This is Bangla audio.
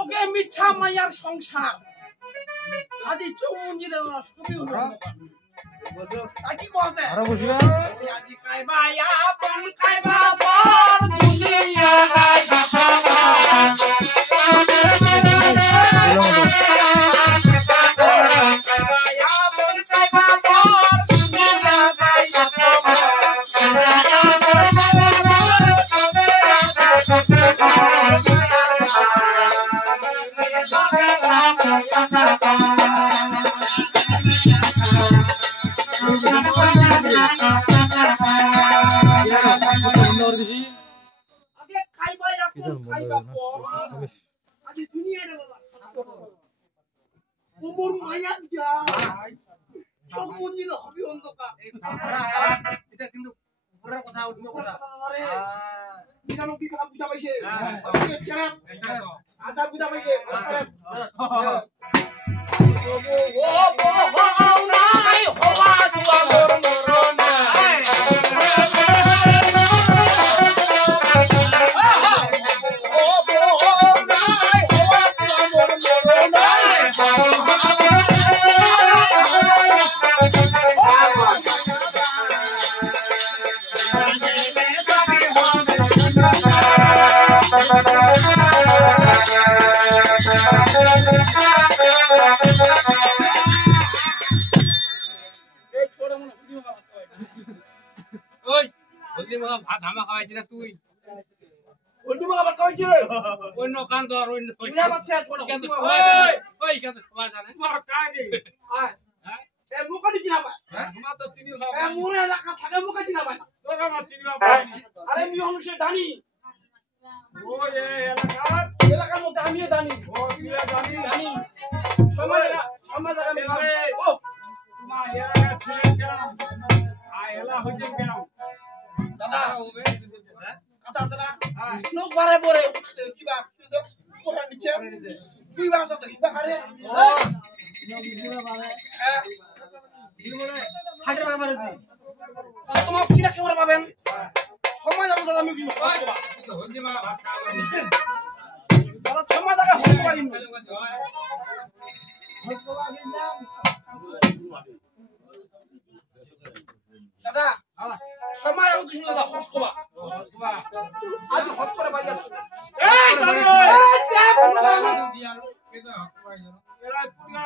ওকে মিঠা মায়ার সংসার আজি চৌমুঞ্জিলে সুবি হলো কি কোয়াছে আরো বসিবা আজি কাইবা আপন কাইবা পর দুনিয়া গায় ওমর মায়া যায় সব মন্দির হবে অন্ধকার এটা কিন্তু পুরো কথা উঠবে কথা আরে বিনানো কি কথা বুঝা পাইছে ওকে ছেড়ে আচ্ছা বুঝা পাইছে ও নাই হওয়া দুয়া মোর মরনা ভাত ধামা খাওয়াইছি না তুই ওই মাগা কইছে অন্য কান ধর অন্য বুঝা পাচ্ছে ছোট কেন ওই কেন সবাই জানে মা কাগে এ মুখ দি চিনা পায় আমার তো চিনি না এ মুরে এলাকা থাকে মুখ চিনা পায় তো আমার চিনি না ভাই আরে মি অনুষে দানি ও এলাকার মধ্যে আমিও দানি ও বিয়া জানি দানি সমাজ আমি ও তোমার এলাকা ছেলে কেন এলা হইছে কেন দাদা হবে কথা আছে না লোক বারে পরে কিবা কোরা নিচে কি বার সব কিবা করে ও বিজুরা বারে বিজুরা হাটের ব্যাপারে জি তোমার চিনা কেমন পাবেন সময় যাবো দাদা আমি কি তো হলদি মালা ভাত খাওয়া দাদা সময় জায়গা হতে পারি দাদা সময় যাবো তুমি দাদা হস কবা আজ হস করে বাড়ি যাচ্ছ এই দাদা এই দেখ দিয়া কেন হক পাই জানো এরা পুরিয়া